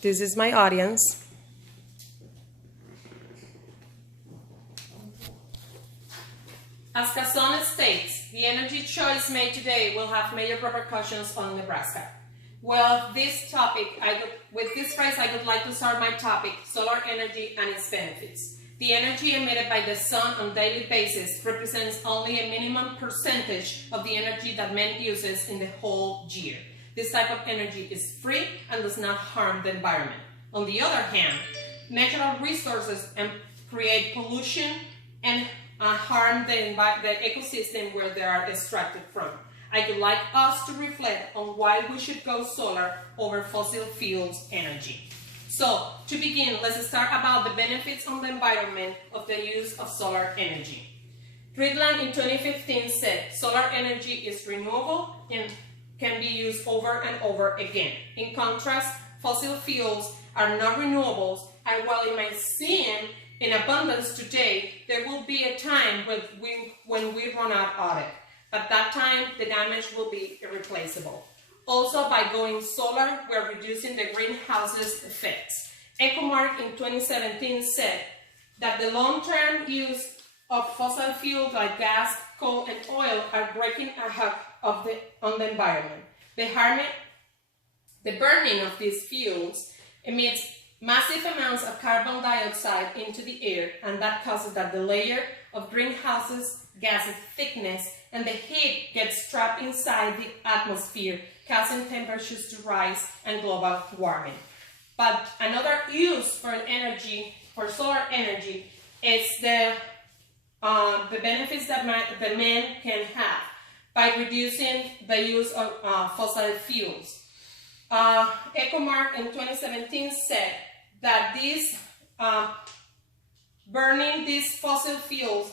This is my audience. As Casson states, the energy choice made today will have major repercussions on Nebraska. Well, with this phrase, I would like to start my topic, solar energy and its benefits. The energy emitted by the sun on a daily basis represents only a minimum percentage of the energy that man uses in the whole year. This type of energy is free and does not harm the environment. On the other hand, natural resources create pollution and harm the ecosystem where they are extracted from. I would like us to reflect on why we should go solar over fossil fuels energy. So, to begin, let's start about the benefits on the environment of the use of solar energy. Gridland in 2015 said solar energy is renewable and can be used over and over again. In contrast, fossil fuels are not renewables, and while it might seem in abundance today, there will be a time when we run out of it. At that time, the damage will be irreplaceable. Also, by going solar, we're reducing the greenhouse effects. EcoMark in 2017 said that the long-term use of fossil fuels like gas, coal, and oil are breaking a havoc on the environment. The burning of these fuels emits massive amounts of carbon dioxide into the air, and that causes that the layer of greenhouse gases thickness and the heat gets trapped inside the atmosphere, causing temperatures to rise and global warming. But another use for solar energy, is the benefits that man can have by reducing the use of fossil fuels. EcoMark in 2017 said that burning these fossil fuels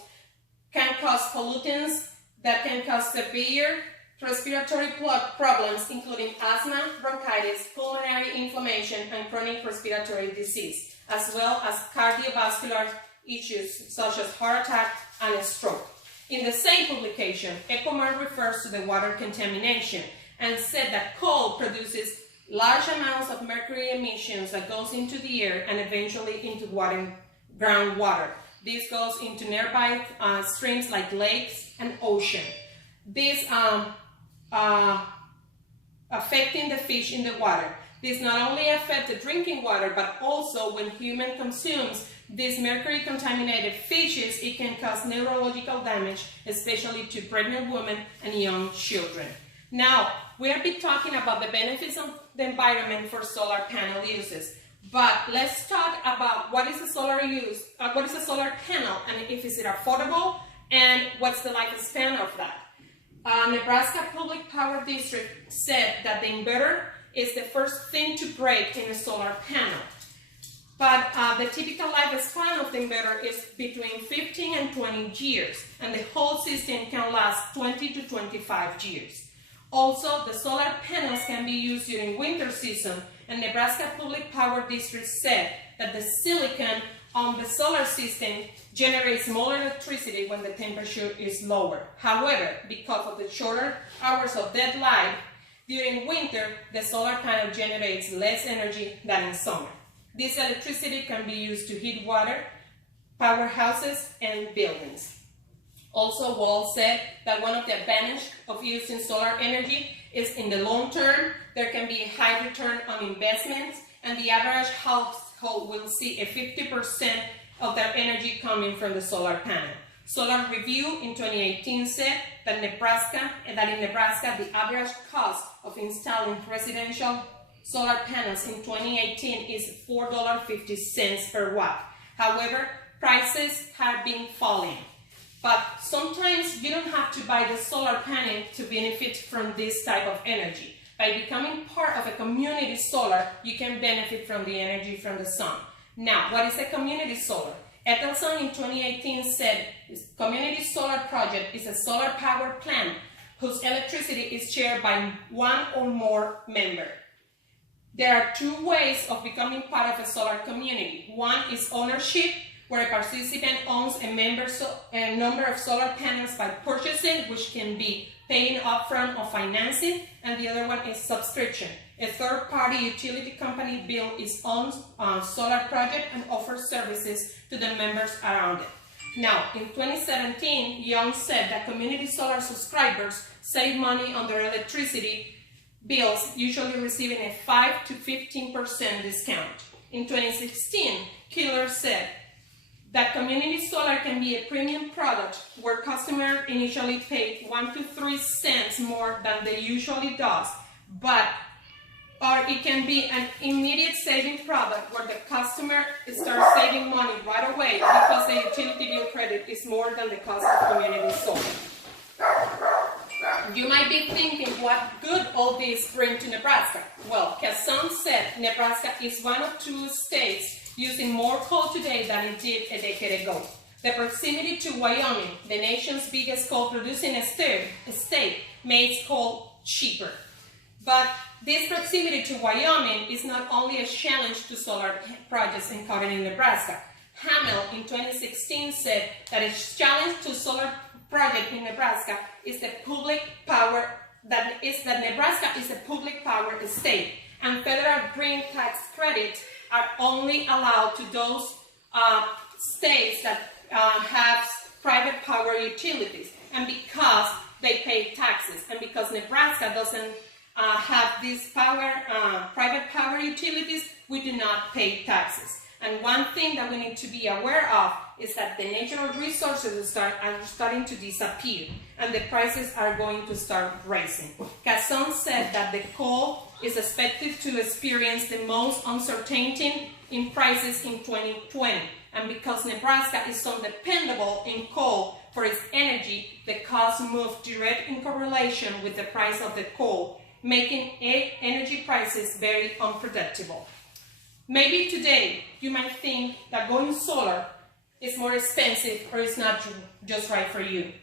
can cause pollutants that can cause severe respiratory problems, including asthma, bronchitis, pulmonary inflammation, and chronic respiratory disease, as well as cardiovascular issues such as heart attack and stroke. In the same publication, EcoMark refers to the water contamination and said that coal produces large amounts of mercury emissions that goes into the air and eventually into groundwater. This goes into nearby streams like lakes and ocean. This affecting the fish in the water. This not only affects the drinking water, but also when human consumes these mercury contaminated fishes, it can cause neurological damage, especially to pregnant women and young children. Now, we have been talking about the benefits of the environment for solar panel uses. But let's talk about what is a solar panel, and if is it affordable, and what's the lifespan of that. Nebraska Public Power District said that the inverter is the first thing to break in a solar panel. But the typical lifespan of the inverter is between 15 and 20 years, and the whole system can last 20 to 25 years. Also, the solar panels can be used during winter season, and Nebraska Public Power District said that the silicon on the solar system generates more electricity when the temperature is lower. However, because of the shorter hours of daylight, during winter, the solar panel generates less energy than in summer. This electricity can be used to heat water, powerhouses, and buildings. Also, Wall said that one of the advantages of using solar energy is in the long term, there can be a high return on investments, and the average household will see a 50% of their energy coming from the solar panel. Solar Review in 2018 said that in Nebraska, the average cost of installing residential solar panels in 2018 is $4.50 per watt. However, prices have been falling. But sometimes you don't have to buy the solar panel to benefit from this type of energy. By becoming part of a community solar, you can benefit from the energy from the sun. Now, what is a community solar? Etelson in 2018 said this community solar project is a solar power plant whose electricity is shared by one or more members. There are two ways of becoming part of a solar community. One is ownership, where a participant owns a number of solar panels by purchasing, which can be paying upfront or financing, and the other one is subscription. A third-party utility company builds its own solar project and offers services to the members around it. Now, in 2017, Young said that community solar subscribers save money on their electricity bills, usually receiving a 5 to 15% discount. In 2016, Keeler said that community solar can be a premium product where customers initially pay 1 to 3 cents more than they usually does, or it can be an immediate saving product where the customer starts saving money right away because the utility bill credit is more than the cost of community solar. You might be thinking what good all this brings to Nebraska. Well, Kasson said Nebraska is one of 2 states using more coal today than it did a decade ago. The proximity to Wyoming, the nation's biggest coal-producing state, makes coal cheaper. But this proximity to Wyoming is not only a challenge to solar projects encountered in Nebraska. Hamill in 2016 said that a challenge to solar project in Nebraska is that Nebraska is a public power state, and federal green tax credits are only allowed to those states that have private power utilities, and because they pay taxes, and because Nebraska doesn't have these private power utilities, we do not pay taxes. And one thing that we need to be aware of is that the natural resources are starting to disappear, and the prices are going to start rising. Kasson said that the coal is expected to experience the most uncertainty in prices in 2020, and because Nebraska is so dependable in coal for its energy, the cost moves direct in correlation with the price of the coal, making energy prices very unpredictable. Maybe today you might think that going solar is more expensive or is not just right for you.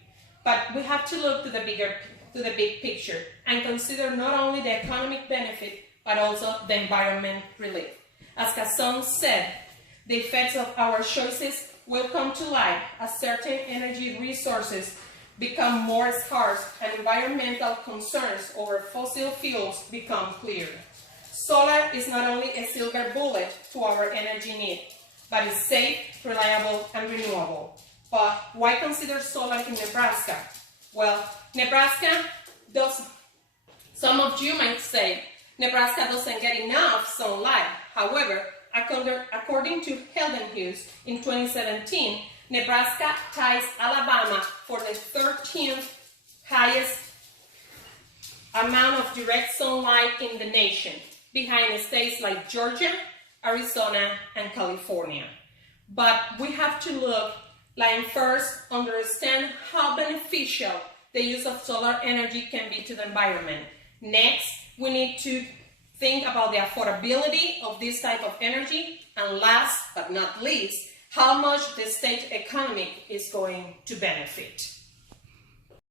But we have to look to the big picture and consider not only the economic benefit, but also the environment relief. As Kasson said, the effects of our choices will come to light as certain energy resources become more scarce and environmental concerns over fossil fuels become clearer. Solar is not only a silver bullet to our energy need, but it's safe, reliable, and renewable. But why consider solar in Nebraska? Well, Nebraska does, some of you might say, Nebraska doesn't get enough sunlight. However, according to Helden Hughes in 2017, Nebraska ties Alabama for the 13th highest amount of direct sunlight in the nation, behind states like Georgia, Arizona, and California. But we have to look, first understand how beneficial the use of solar energy can be to the environment. Next, we need to think about the affordability of this type of energy, and last but not least, how much the state economy is going to benefit.